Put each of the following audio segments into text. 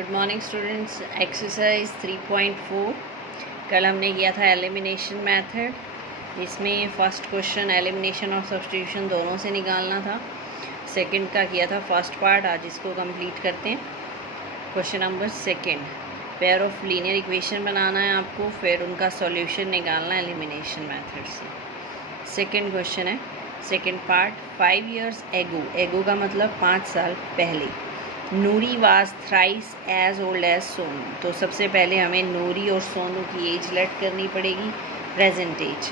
Good morning students. Exercise 3.4 कल हमने किया था एलिमिनेशन मेथड। इसमें फ़र्स्ट क्वेश्चन एलिमिनेशन और सब्स्टिट्यूशन दोनों से निकालना था। सेकंड का किया था फर्स्ट पार्ट, आज इसको कंप्लीट करते हैं। Question number second, pair of linear equation बनाना है आपको, फिर उनका सॉल्यूशन निकालना है एलिमिनेशन मेथड से। सेकंड क्वेश्चन है, second part, 5 years ago, ago का मतलब 5 साल पहले, Noori was thrice as old as Sonu. तो सबसे पहले हमें नूरी और सोनू की एज लेट करनी पड़ेगी, present age.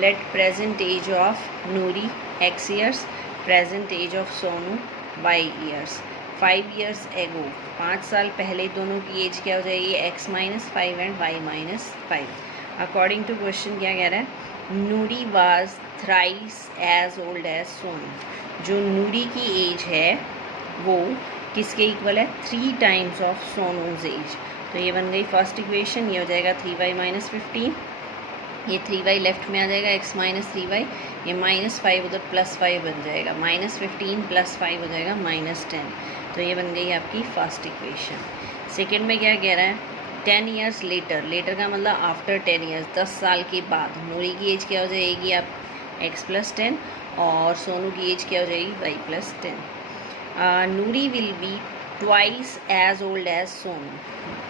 Let present age of Noori x years, present age of Sonu y years। 5 years एगो, 5 साल पहले दोनों की एज क्या हो जाएगी, x - 5 and y - 5। According to question क्या कह रहा है, Noori was thrice as old as Sonu. जो नूरी की एज है वो किसके इक्वल है, 3 times ऑफ सोनूज एज। तो ये बन गई फर्स्ट इक्वेशन। ये हो जाएगा 3y - 15, ये 3y लेफ्ट में आ जाएगा, x - 3y, ये -5 उधर +5 बन जाएगा, -15 + 5 हो जाएगा -10। तो ये बन गई आपकी फर्स्ट इक्वेशन। सेकेंड में क्या कह रहा है, 10 years लेटर, लेटर का मतलब आफ्टर 10 years, 10 साल के बाद नूरी की एज क्या हो जाएगी आप x + 10 और सोनू की एज क्या हो जाएगी y + 10। Noori will be twice as old as Sonu.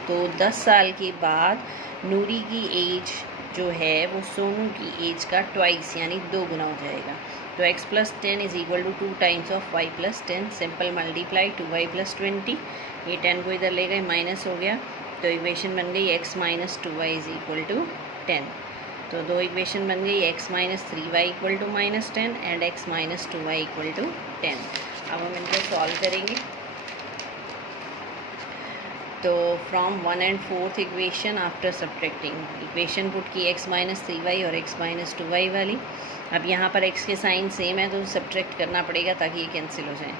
तो 10 साल के बाद नूरी की एज जो है वो सोनू की एज का ट्वाइस यानी 2 गुना हो जाएगा। तो x + 10 is equal to 2 times of y + 10, simple multiply 2y + 20। ये 10 को इधर ले गए, माइनस हो गया, तो इक्वेशन बन गई x - 2y is equal to 10। तो दो इक्वेशन बन गई, x - 3y equal to -10 and x - 2y equal to 10। अब हम इनको सॉल्व करेंगे। तो from 1 and 4th equation after subtracting, equation put की x - 3y और x - 2y वाली। अब यहाँ पर x के साइन सेम है तो सब्ट्रैक्ट करना पड़ेगा ताकि ये कैंसिल हो जाए।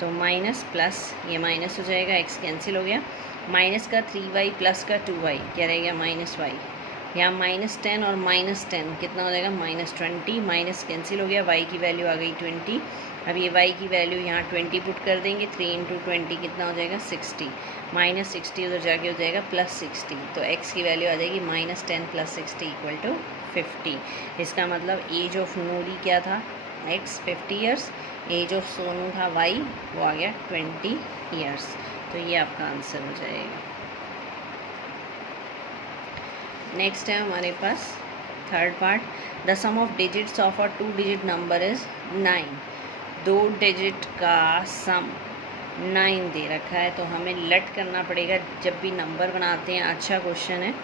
तो माइनस प्लस, ये माइनस हो जाएगा, x कैंसिल हो गया, माइनस का 3y प्लस का 2y क्या रहेगा -y। यहाँ -10 और -10 कितना हो जाएगा, -20, माइनस कैंसिल हो गया, y की वैल्यू आ गई 20। अब ये y की वैल्यू यहाँ 20 पुट कर देंगे, 3 × 20 कितना हो जाएगा 60, -60 उधर जाके हो जाएगा +60। तो x की वैल्यू आ जाएगी -10 + 60 = 50। इसका मतलब एज ऑफ नूरी क्या था, x 50 years, age of Sonu था y, वो आ गया 20 years। तो ये आपका आंसर हो जाएगा। नेक्स्ट है हमारे पास third part, the sum of digits of a 2 digit number is 9। 2 digit का सम 9 दे रखा है, तो हमें लेट करना पड़ेगा। जब भी नंबर बनाते हैं, अच्छा क्वेश्चन है,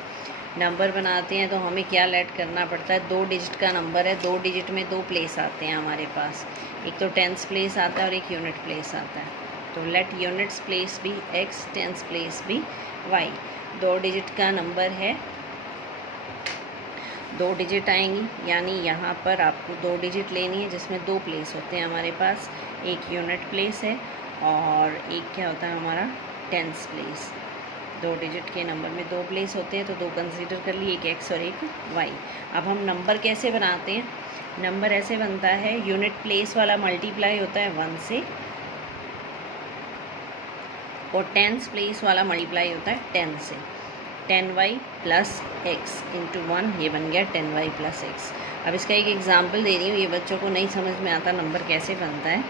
नंबर बनाते हैं तो हमें क्या लेट करना पड़ता है, 2 digit का नंबर है, 2 digit में 2 प्लेस आते हैं हमारे पास, एक तो टेंस प्लेस आता है और एक यूनिट प्लेस आता है। तो लेट यूनिट्स प्लेस भी x, टेंस प्लेस भी y। 2 digit का नंबर है, 2 digit आएंगी, यानी यहाँ पर आपको 2 digit लेनी है जिसमें 2 प्लेस होते हैं हमारे पास, एक यूनिट प्लेस है और एक क्या होता है हमारा टेंस प्लेस। 2 digit के नंबर में 2 प्लेस होते हैं तो 2 कंसीडर कर लिए, एक x और एक y। अब हम नंबर कैसे बनाते हैं, नंबर ऐसे बनता है, यूनिट प्लेस वाला मल्टीप्लाई होता है 1 से और टेंस प्लेस वाला मल्टीप्लाई होता है 10 से। 10y + x × 1, ये बन गया 10y + x। अब इसका एक एग्जांपल दे रही हूँ, ये बच्चों को नहीं समझ में आता नंबर कैसे बनता है।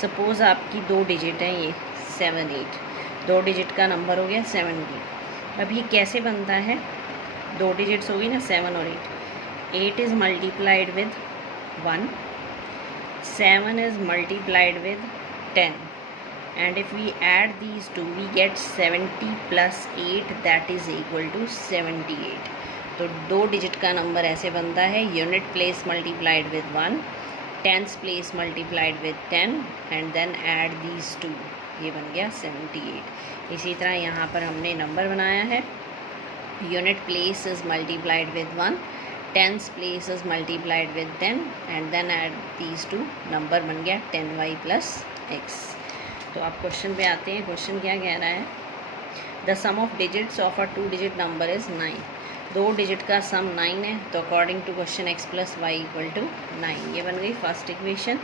सपोज़ आपकी 2 digit है, ये 7 8, 2 digit का नंबर हो गया 70। अब ये कैसे बनता है, 2 digits होगी ना 7 और 8, 8 is multiplied with 1, 7 is multiplied with 10, and if we add these two we get 70 + 8 that is equal to 78। तो 2 digit का नंबर ऐसे बनता है, unit place multiplied with 1, tens place multiplied with 10 and then add these 2, ये बन गया 78। इसी तरह यहाँ पर हमने नंबर बनाया है, unit place is multiplied with 1, tens place is multiplied with 10 and then add these 2, number बन गया 10y + x। तो आप क्वेश्चन पे आते हैं, क्वेश्चन क्या कह रहा है, the sum of digits of a 2 digit number is 9। 2 digit का सम 9 है, तो according to question x plus y equal to 9। ये बन गई फर्स्ट इक्वेशन।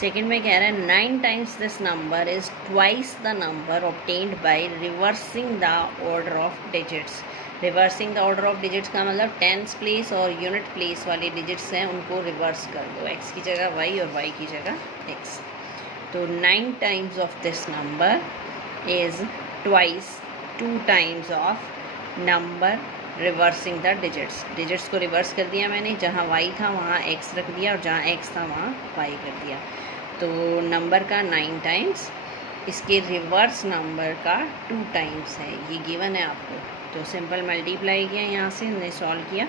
सेकेंड में कह रहा है 9 times this number is twice the number obtained by reversing the order of digits. Reversing the order of digits का मतलब टेंस प्लेस और यूनिट प्लेस वाले डिजिट्स हैं उनको रिवर्स कर दो, x की जगह y और y की जगह x। तो 9 times of this number is twice 2 times of number reversing the digits. Digits को रिवर्स कर दिया मैंने, जहाँ y था वहाँ x रख दिया और जहाँ x था वहाँ y कर दिया। तो नंबर का 9 टाइम्स, इसके रिवर्स नंबर का 2 टाइम्स है, ये गिवन है आपको। तो सिंपल मल्टीप्लाई किया, यहाँ से हमने सॉल्व किया,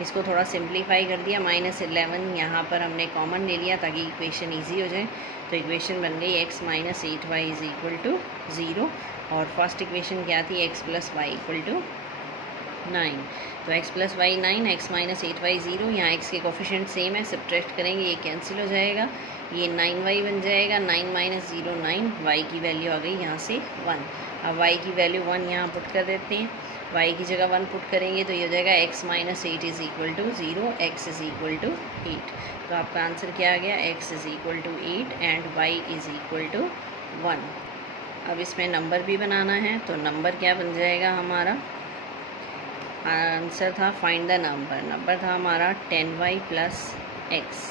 इसको थोड़ा सिंप्लीफाई कर दिया। -11 यहाँ पर हमने कॉमन ले लिया ताकि इक्वेशन इजी हो जाए। तो इक्वेशन बन गई x minus 8y is equal to 0। और फर्स्ट इक्वेशन क्या थी, x plus y equal to 9। तो x plus y 9, x minus 8y 0। यहाँ x के कोफिशिएंट सेम है, सब्ट्रैक्ट करेंगे ये कैंसिल हो जाएगा, ये 9y बन जाएगा। 9 माइनस 0 9, y की वैल्यू आ गई यहाँ से 1। अब y की वैल्यू 1 यहाँ पुट कर देते हैं, y की जगह 1 पुट करेंगे तो ये हो जाएगा x minus 8 is equal to 0, x is equal to 8। तो आपका आंसर क्या आ गया, x is equal to 8 and y is equal to 1। अब इसमें नंबर भी बनाना है, तो नंबर क्या बन जाएगा हमारा, आंसर था फाइंड द नंबर, नंबर था हमारा 10y प्लस x।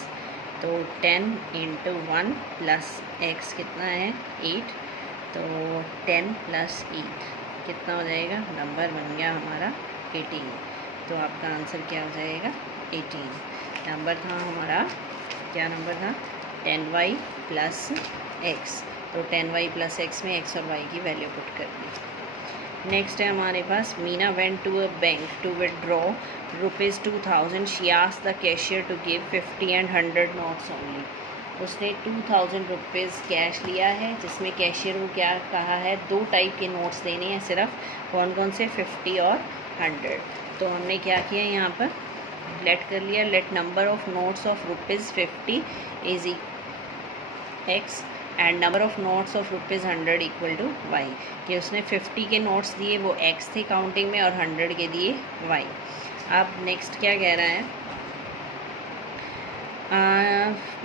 तो 10 इंटू 1 प्लस x कितना है 8, तो 10 प्लस 8 कितना हो जाएगा, नंबर बन गया हमारा 18। तो आपका आंसर क्या हो जाएगा 18। नंबर था हमारा, क्या नंबर था, 10y प्लस x। तो 10y प्लस x में x और y की वैल्यू पुट कर दी। नेक्स्ट है हमारे पास, Meena went to a bank to withdraw ₹2000। She asked the cashier to give 50 and 100 notes only. उसने 2000 रुपीज़ कैश लिया है, जिसमें कैशियर को क्या कहा है, 2 टाइप के नोट्स देने हैं सिर्फ। कौन कौन से, 50 और 100। तो हमने क्या किया यहाँ पर, लेट कर लिया, let number of notes of ₹50 is x and number of notes of ₹100 equal to y। कि उसने 50 के नोट्स दिए वो x थे काउंटिंग में और 100 के दिए y। अब नेक्स्ट क्या कह रहा है,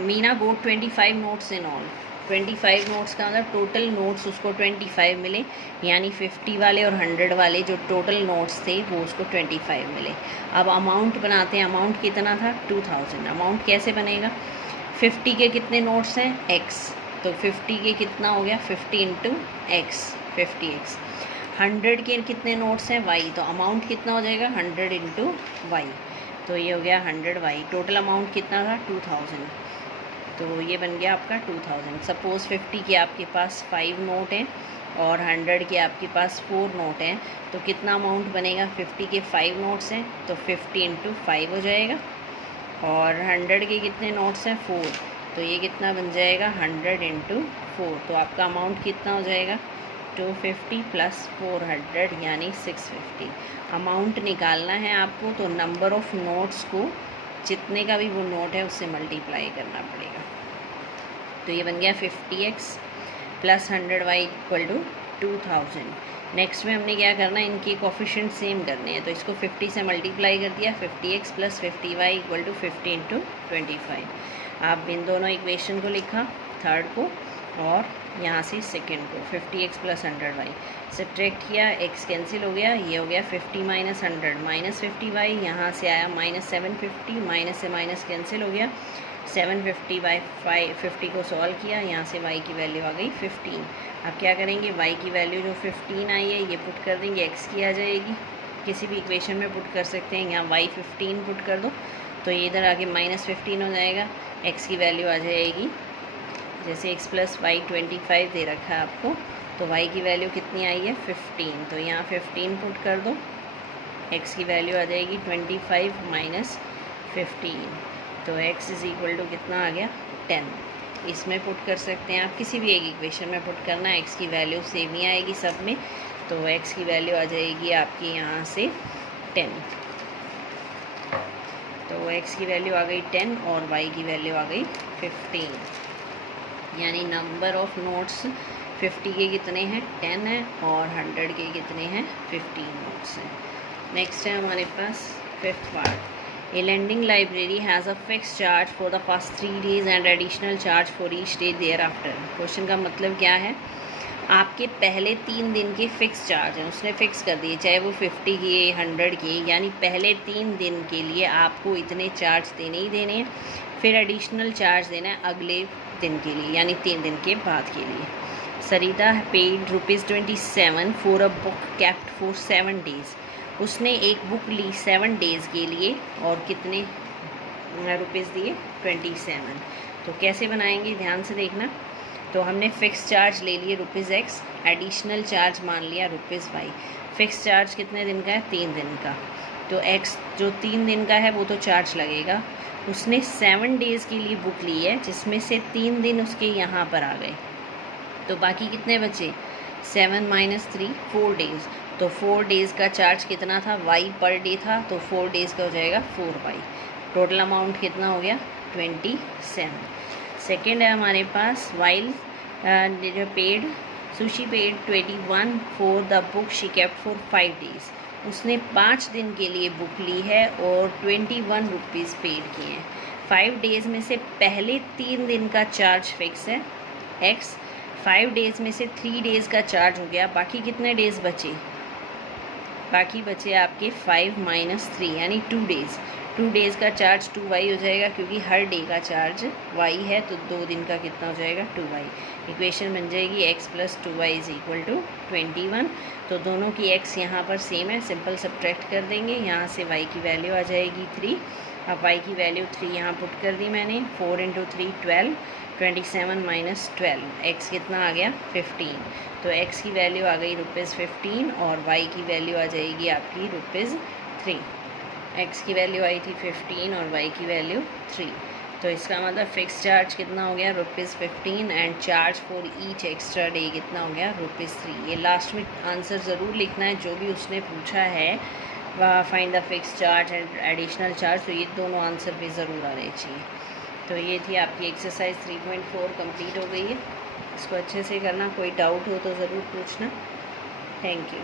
मीना गोट 25 नोट्स इन ऑल। 25 नोट्स का मतलब टोटल नोट्स उसको 25 मिले, यानी 50 वाले और 100 वाले जो टोटल नोट्स थे वो उसको 25 मिले। अब अमाउंट बनाते हैं, अमाउंट कितना था 2000। अमाउंट कैसे बनेगा, 50 के कितने नोट्स हैं x, तो 50 के कितना हो गया 50 इंटू x, 50x। 100 के कितने नोट्स हैं y, तो अमाउंट कितना हो जाएगा 100 इंटू y। तो ये हो गया 100y। टोटल अमाउंट कितना था 2000, तो ये बन गया आपका 2000। सपोज़ 50 के आपके पास 5 नोट हैं और 100 के आपके पास 4 नोट हैं, तो कितना अमाउंट बनेगा, 50 के 5 नोट्स हैं तो 50 इंटू 5 हो जाएगा, और 100 के कितने नोट्स हैं 4, तो ये कितना बन जाएगा 100 इंटू 4। तो आपका अमाउंट कितना हो जाएगा 250 प्लस 400 यानी 650। अमाउंट निकालना है आपको, तो नंबर ऑफ़ नोट्स को जितने का भी वो नोट है उससे मल्टीप्लाई करना पड़ेगा। तो ये बन गया 50x plus 100y equal to 2000। Next में हमने क्या करना है, इनके कोफिशिएंट सेम करने हैं, तो इसको 50 से मल्टीप्लाई कर दिया, 50x plus 50y equal to 50 into 25। आप इन दोनों इक्वेशन को लिखा, थर्ड को और यहाँ से सेकेंड को, 50x प्लस 100y सब्ट्रैक्ट किया, x कैंसिल हो गया, ये हो गया 50 माइनस 100 माइनस 50y, यहाँ से आया माइनस 750, माइनस से माइनस कैंसिल हो गया, 750 बाई 50 को सॉल्व किया, यहाँ से y की वैल्यू आ गई 15। अब क्या करेंगे, y की वैल्यू जो 15 आई है ये पुट कर देंगे, x की आ जाएगी, किसी भी इक्वेशन में पुट कर सकते हैं, यहाँ y 15 पुट कर दो तो ये इधर आके माइनस 15 हो जाएगा, x की वैल्यू आ जाएगी, जैसे x प्लस वाई 25 दे रखा है आपको, तो y की वैल्यू कितनी आई है 15, तो यहाँ 15 पुट कर दो, x की वैल्यू आ जाएगी 25 माइनस 15, तो x इज़ इक्वल टू कितना आ गया 10। इसमें पुट कर सकते हैं आप, किसी भी एक इक्वेशन में पुट करना, x की वैल्यू सेम ही आएगी सब में, तो x की वैल्यू आ जाएगी आपकी यहाँ से 10, तो x की वैल्यू आ गई 10 और y की वैल्यू आ गई 15, यानी नंबर ऑफ़ नोट्स 50 के कितने हैं 10 हैं और 100 के कितने हैं 15 नोट्स हैं। नेक्स्ट है हमारे पास fifth part. A lending library has a fix charge for the first 3 days and additional charge for each day thereafter. Question का मतलब क्या है, आपके पहले 3 दिन के फ़िक्स चार्ज हैं, उसने फ़िक्स कर दिए, चाहे वो 50 के 100 के, यानी पहले 3 दिन के लिए आपको इतने चार्ज देने ही देने हैं, फिर एडिशनल चार्ज देना है अगले दिन के लिए, यानी 3 दिन के बाद के लिए। Sarita paid ₹27 for a book kept for 7 days। उसने एक बुक ली 7 days के लिए और कितने रुपीज़ दिए, 27। तो कैसे बनाएंगे, ध्यान से देखना। तो हमने फ़िक्स चार्ज ले लिए ₹X, एडिशनल चार्ज मान लिया ₹Y। फ़िक्स चार्ज कितने दिन का है, 3 दिन का। तो X जो 3 दिन का है वो तो चार्ज लगेगा। उसने 7 days के लिए बुक ली है, जिसमें से 3 दिन उसके यहाँ पर आ गए, तो बाकी कितने बचे, 7 - 3 4 days। तो 4 days का चार्ज कितना था, Y पर डे था, तो 4 days का हो जाएगा 4Y। टोटल अमाउंट कितना हो गया, 27। सेकेंड है हमारे पास while paid Susy paid 21 for the book she kept for 5 days। उसने 5 दिन के लिए बुक ली है और 21 रुपीज़ पेड किए हैं। 5 days में से पहले 3 दिन का चार्ज फिक्स है X, 5 days में से 3 days का चार्ज हो गया, बाकी कितने डेज़ बचे, बाकी बचे आपके 5 - 3 यानी 2 days। 2 days का चार्ज 2Y हो जाएगा, क्योंकि हर डे का चार्ज Y है, तो 2 दिन का कितना हो जाएगा, 2Y। इक्वेशन बन जाएगी X + 2Y = 21। तो दोनों की X यहाँ पर सेम है, सिंपल सब्ट्रैक्ट कर देंगे, यहाँ से Y की वैल्यू आ जाएगी 3। अब Y की वैल्यू 3 यहाँ पुट कर दी मैंने, 4 × 3 12, 27 - 12, X कितना आ गया, 15। तो X की वैल्यू आ गई ₹15 और Y की वैल्यू आ जाएगी आपकी ₹3। X की वैल्यू आई थी 15 और Y की वैल्यू 3। तो इसका मतलब फ़िक्स चार्ज कितना हो गया, ₹15 and charge for each extra day कितना हो गया, ₹3। ये लास्ट में आंसर ज़रूर लिखना है, जो भी उसने पूछा है find the fix charge and additional charge, तो ये दोनों आंसर भी ज़रूर आने चाहिए। तो ये थी आपकी एक्सरसाइज 3.4 कंप्लीट हो गई है। इसको अच्छे से करना, कोई डाउट हो तो ज़रूर पूछना। Thank you.